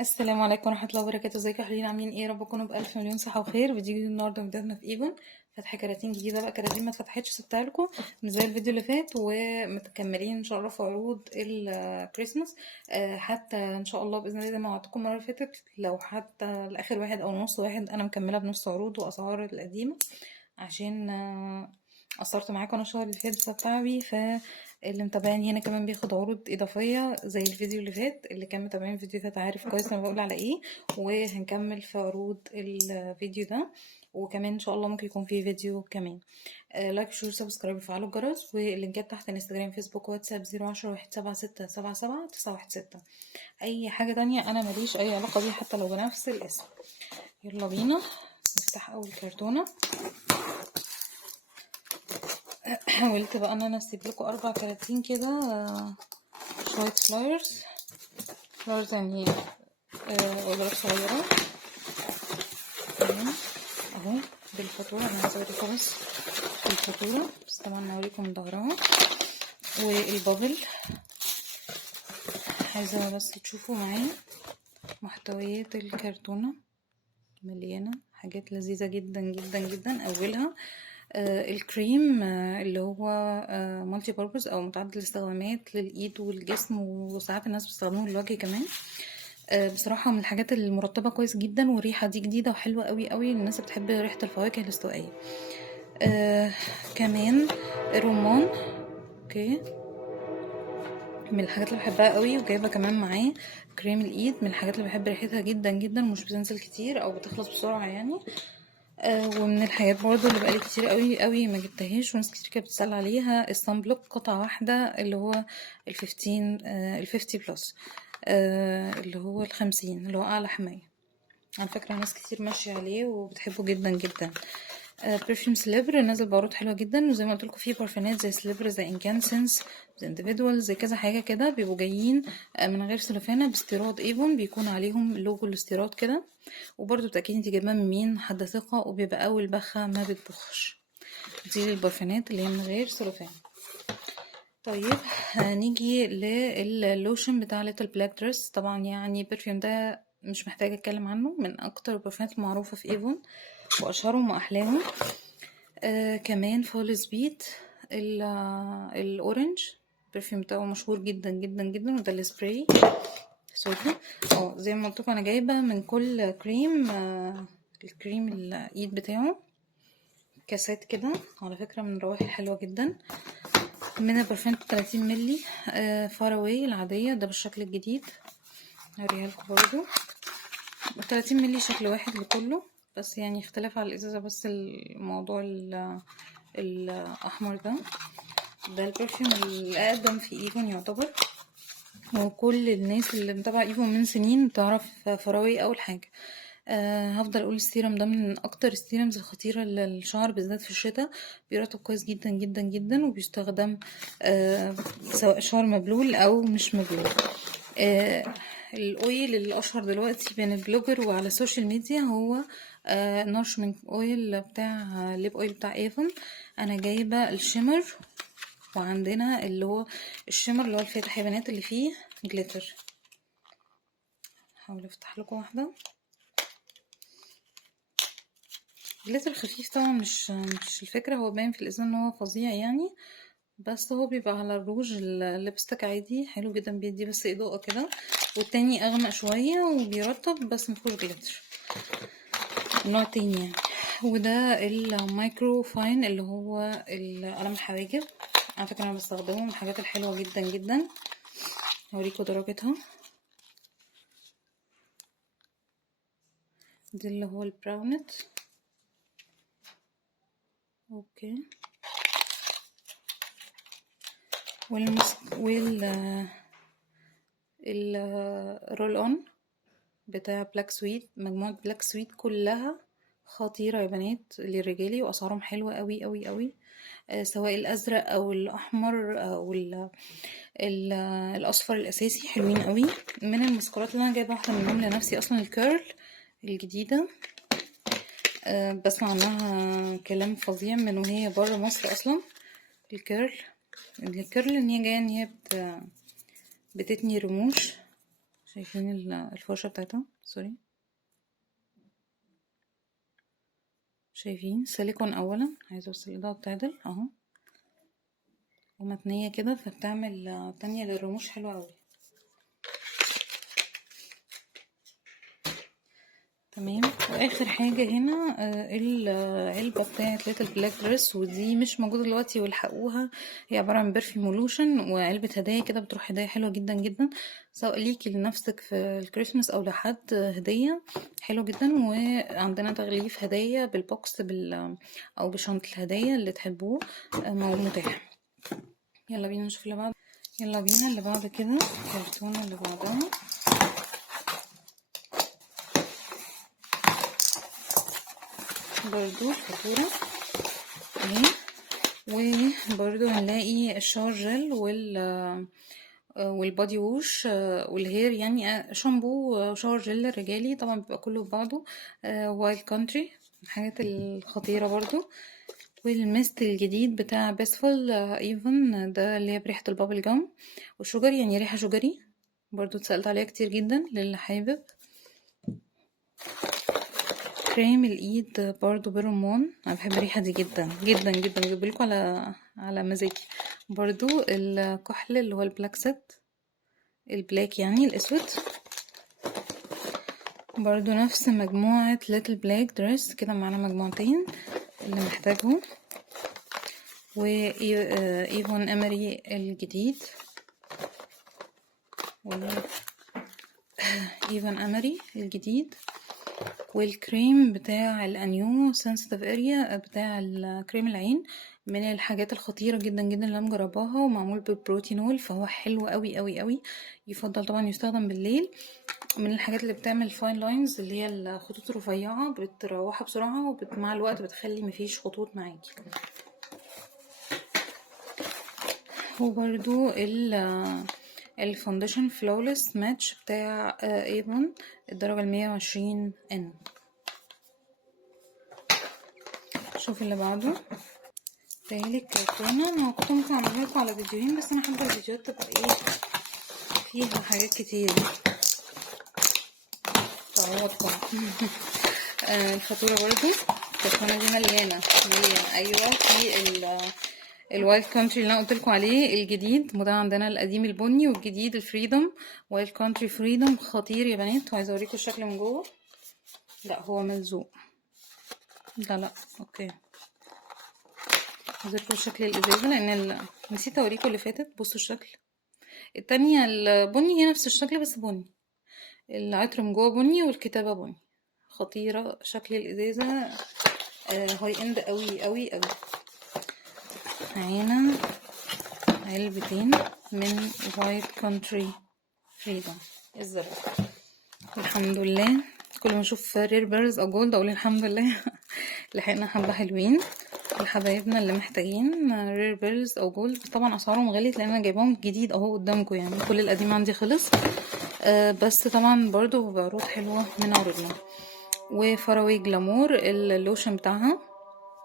السلام عليكم ورحمة الله وبركاته. ازيكم يا حلوين؟ عاملين ايه؟ يا رب تكونوا بألف مليون صحة وخير. فيديو جديد النهارده من بدايتنا في ايفون. فاتحة كراتين جديدة بقى، كراتين ما اتفتحتش سبتها لكم مش زي الفيديو اللي فات، ومتكملين ان شاء الله في عروض الكريسماس. حتى ان شاء الله باذن الله زي ما وعدتكم المرة اللي فاتت، لو حتى لاخر واحد او نص واحد انا مكملة بنص عروض واسعار القديمة، عشان قصرت معاكم انا الشهر اللي فات بسبب تعبي. فاللي متابعني هنا كمان بياخد عروض اضافيه زي الفيديو اللي فات. اللي كان متابعين الفيديو ده عارف كويس انا بقول على ايه. وهنكمل في عروض الفيديو ده، وكمان ان شاء الله ممكن يكون فيه فيديو كمان. لايك شير سبسكرايب وفعلوا الجرس، واللينكات تحت انستجرام فيسبوك واتساب 010 176 77 916. اي حاجه تانية انا ماليش اي علاقه بيها حتى لو بنفس الاسم. يلا بينا نفتح اول كرتونه. حاولت بقى ان انا اسيب لكم 4 كراتين كده، شويه فلاورز يعني اوردرات صغيره. تمام اهو بالفاتوره. انا عايزه اوريكم بس الفاتوره، بس طبعا هوريكم ظهرها والبابل. عايزه بس تشوفوا معايا محتويات الكرتونه. مليانه حاجات لذيذه جدا جدا جدا. اولها الكريم اللي هو مالتي باربز او متعدد الاستخدامات للايد والجسم، وساعات الناس بتستخدمه للوجه كمان. بصراحه من الحاجات المرطبه كويس جدا، والريحه دي جديده وحلوه قوي قوي للناس اللي بتحب ريحه الفواكه الاستوائيه. كمان الرمان. اوكي، من الحاجات اللي بحبها قوي، وجايبه كمان معاه كريم الايد، من الحاجات اللي بحب ريحتها جدا جدا، ومش بتنزل كتير او بتخلص بسرعه يعني. ومن الحاجات برضو اللي بقالي كتير قوي قوي ما جبتهاش وناس كتير كانت بتسأل عليها، الصن بلوك قطعة واحدة اللي هو ال50 بلس، اللي هو ال50 اللي هو اعلى حماية. على فكرة ناس كتير ماشية عليه وبتحبه جدا جدا. برفيوم سليبر نازل بعروض حلوه جدا، وزي ما قلت لكم فيه بارفانات زي سليبر، زي انكانسنس، زي انديفيدوال، زي كذا حاجه كده بيبقوا جايين من غير سلوفانه، باستيراد ايفون، بيكون عليهم لوجو الاستيراد كده. وبرده بالتاكيد انت جايباه من مين؟ حد ثقه، وبيبقى اول بخه ما بتبخش. دي البارفانات اللي هي من غير سلوفان. طيب هنيجي للوشن بتاع ليتل بلاك دريس. طبعا يعني البرفيوم ده مش محتاجه اتكلم عنه، من اكتر البرفانات المعروفه في ايفون واشهرهم واحلاهم. كمان فول سبيد الاورنج، البرفيوم بتاعه مشهور جدا جدا جدا، وده السبراي. سوري. زي ما قلت لكم انا جايبه من كل كريم الكريم الايد بتاعه كاسات كده، على فكره من الروائح الحلوه جدا. من البرفان 30 ملي فاراوي العاديه، ده بالشكل الجديد هوريها لكم برضو. 30 ملي شكل واحد لكله، بس يعني اختلاف على الازازه، بس الموضوع الاحمر ده البرفيوم الاقدم في ايفون يعتبر، وكل الناس اللي متابعه ايفون من سنين تعرف فراوي اول حاجه. هفضل اقول السيرم ده من اكتر السيرمز الخطيره للشعر، بالذات في الشتاء. بيرطب كويس جدا جدا جدا، وبيستخدم سواء شعر مبلول او مش مبلول. الاويل الاشهر دلوقتي بين البلوجر وعلى السوشيال ميديا هو نورشمنت اويل بتاع ليب اويل بتاع ايفون. انا جايبه الشيمر، وعندنا اللي هو الشيمر اللي هو الفاتح يا بنات اللي فيه جليتر. هحاول افتح لكم واحده. جليتر خفيف طبعا، مش الفكره، هو باين في الازاز ان هو فظيع يعني، بس هو بيبقى على الروج الليبستيك عادي حلو جدا، بيدي بس اضاءه كده. والتاني اغمق شويه وبيرطب بس مفيهوش جليتر، نوع تاني يعني. وده المايكرو فاين اللي هو قلم الحواجب. على فكره انا بستخدمه من الحاجات الحلوه جدا جدا. هوريكم درجتها. دي اللي هو البراونت. اوكي. الرول اون بتاع بلاك سويت، مجموعة بلاك سويت كلها خطيرة يا بنات للرجالي، واسعارهم حلوة قوي قوي قوي. سواء الازرق او الاحمر او الاصفر الاساسي حلوين قوي. من المسكرات اللي انا جايبه واحده منهم لنفسي اصلا الكيرل الجديده. بسمع عنها كلام فظيع من وهي بره مصر اصلا. الكيرل ان هي جايه ان هي بتتني رموش، شايفين الفرشة بتاعتها؟ سوري، شايفين سيليكون اولا، عايزة بس الاضاءة تعدل اهو، ومتنية كده فبتعمل تانية للرموش حلوة اوي. تمام. واخر حاجة هنا العلبة بتاعت ليتل بلاك دريس، ودي مش موجودة دلوقتي والحقوها. هي عبارة عن برفيوم ولوشن وعلبة هدايا كده، بتروح هدايا حلوة جدا جدا، سواء ليكي لنفسك في الكريسماس او لحد هدية، حلو جدا. وعندنا تغليف هدايا بالبوكس او بشنطة الهدايا اللي تحبوه متاح. يلا بينا نشوف اللي بعد. يلا بينا اللي بعد كده، الكرتونة اللي بعدها. برضو فاتورة اهي، وبرضو هنلاقي الشاور جل والبادي ووش والهير، يعني شامبو شاور جل الرجالي طبعا بيبقى كله في بعضه. وايلد كانتري، الحاجات الخطيرة برضو. والميست الجديد بتاع بيسفول ايفن، ده اللي هي بريحة البابل جام والشجر، يعني ريحة شجري برضو، اتسألت عليها كتير جدا للي حابب. كريم الايد برضو بالرمان، انا بحب الريحه دي جدا جدا جدا، بجيبلكوا على مزاجي. برضو الكحل اللي هو البلاك سيت، البلاك يعني الاسود، برضو نفس مجموعه ليتل بلاك دريس كده، معانا مجموعتين اللي محتاجهم. وايفون امري الجديد، ايفون امري الجديد، والكريم بتاع الانيو سنسيتيف اريا بتاع الكريم العين، من الحاجات الخطيره جدا جدا اللي انا مجرباها، ومعمول ببروتينول، فهو حلو قوي قوي قوي. يفضل طبعا يستخدم بالليل. من الحاجات اللي بتعمل فاين لاينز، اللي هي الخطوط الرفيعه، بتروحها بسرعه ومع الوقت بتخلي مفيش خطوط معاكي. وبرده الفونديشن فلولس ماتش بتاع ايفون، الدرجه 120 ان. شوف اللي بعده. تالت كرتونة، انا كنت ممكن اعملها لكم على فيديوهين، بس انا حابه الفيديوهات تبقى ايه، فيها حاجات كتير تعوضكم. الفاتوره برضو الكرتونه دي مليانه مليانه. ايوه، في الوايلد كونتري اللي انا قلتلكوا عليه الجديد، وده عندنا القديم البني والجديد الفريدم. وايلد كونتري فريدم خطير يا بنات، وعايزه اوريكم الشكل من جوه. لا هو ملزوق، لا اوكي، هوريكم شكل الازازه لان نسيت اوريكم اللي فاتت. بصوا الشكل، التانية البني هي نفس الشكل بس بني، العطر من جوه بني والكتابة بني، خطيرة. شكل الازازة هاي اند قوي قوي قوي. معانا علبتين من وايت كونتري فريدم الزرق. الحمد لله، كل ما اشوف رير بيرز او جولد اقول الحمد لله. لحقنا حبة حلوين لحبايبنا اللي محتاجين رير بيرز او جولد. طبعا اسعارهم غليت لان انا جايباهم جديد اهو قدامكم، يعني كل القديم عندي خلص، بس طبعا برضو بعروض حلوة من عروضنا. وفراوي جلامور اللوشن بتاعها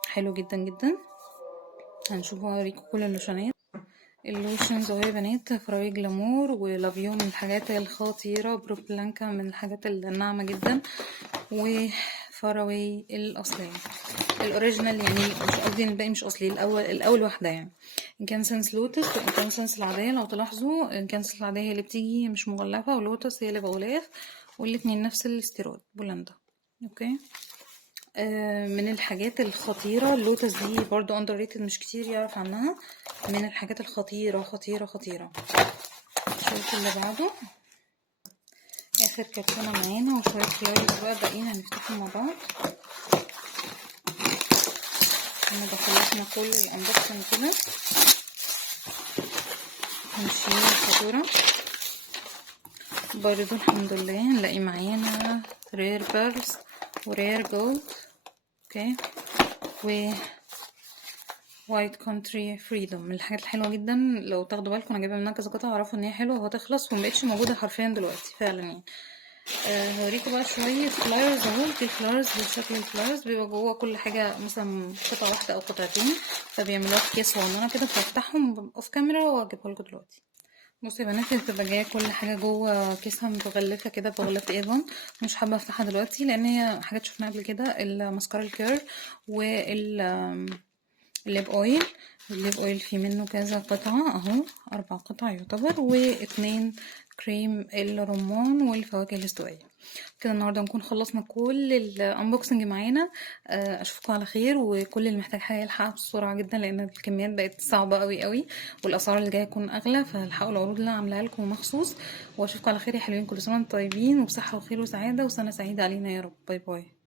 حلو جدا جدا، هنشوف اوريكم كل اللوشنات. اللوشنز اهو يا بنات، فراوي جلامور ولافيو من الحاجات الخطيرة، بروك بلانكا من الحاجات الناعمة جدا، وفراوي الاصلية الاوريجينال، يعني مش قصدي ان الباقي مش اصلي، الاول واحدة يعني. انكانسنس لوتس وانكانسنس العادية، لو تلاحظوا انكانسنس العادية هي اللي بتيجي مش مغلفة، ولوتس هي اللي بغلاف، والاتنين نفس الاستيراد بولندا. اوكي. من الحاجات الخطيرة اللوتس دي برضو اندر ريتد، مش كتير يعرف عنها، من الحاجات الخطيرة خطيرة خطيرة. شوف اللي بعده، اخر كرتونة معانا وشوية فلاورز بقى باقيين هنفتحهم مع بعض. انا خلصنا كل الانبوكسنج كده، هنشيل الفاتورة. برضو الحمد لله نلاقي معانا رير بيرز ورير جولد، اوكي، و وايت كونتري فريدم، من الحاجات الحلوه جدا. لو تاخدوا بالكم انا جايبه منها كذا قطعه، اعرفوا ان هي حلوه وهتخلص ومبقتش موجوده حرفيا دلوقتي فعلا يعني. هوريكم بقى شويه فلايرز اهو. دي فلايرز بشكل الفلايرز، بيبقى جوه كل حاجه مثلا قطعه واحده او قطعتين، فبيعملوها في كيس صغننه كده، فافتحهم اوف كاميرا واجيبها لكم دلوقتي. بصي يا بنات، هي بتبقى جايه كل حاجه جوه كيسها متغلفه كده بغلاف ايفون. مش حابه افتحها دلوقتي لان هي حاجات شفناها قبل كده، الماسكارا الكير وال الليب اويل. الليب اويل فيه منه كذا قطعه اهو، 4 قطع يعتبر، واتنين كريم الرمان والفواكه الاستوائيه. كده النهارده نكون خلصنا كل الانبوكسنج معانا. اشوفكم على خير، وكل اللي محتاج حاجه يلحقها بسرعه جدا لان الكميات بقت صعبه قوي قوي، والاسعار اللي جايه تكون اغلى، فالحقوا العروض اللي انا عاملاها لكم مخصوص. واشوفكم على خير يا حلوين، كل سنه وانتم طيبين وبصحه وخير وسعاده، وسنه سعيده علينا يا رب. باي باي.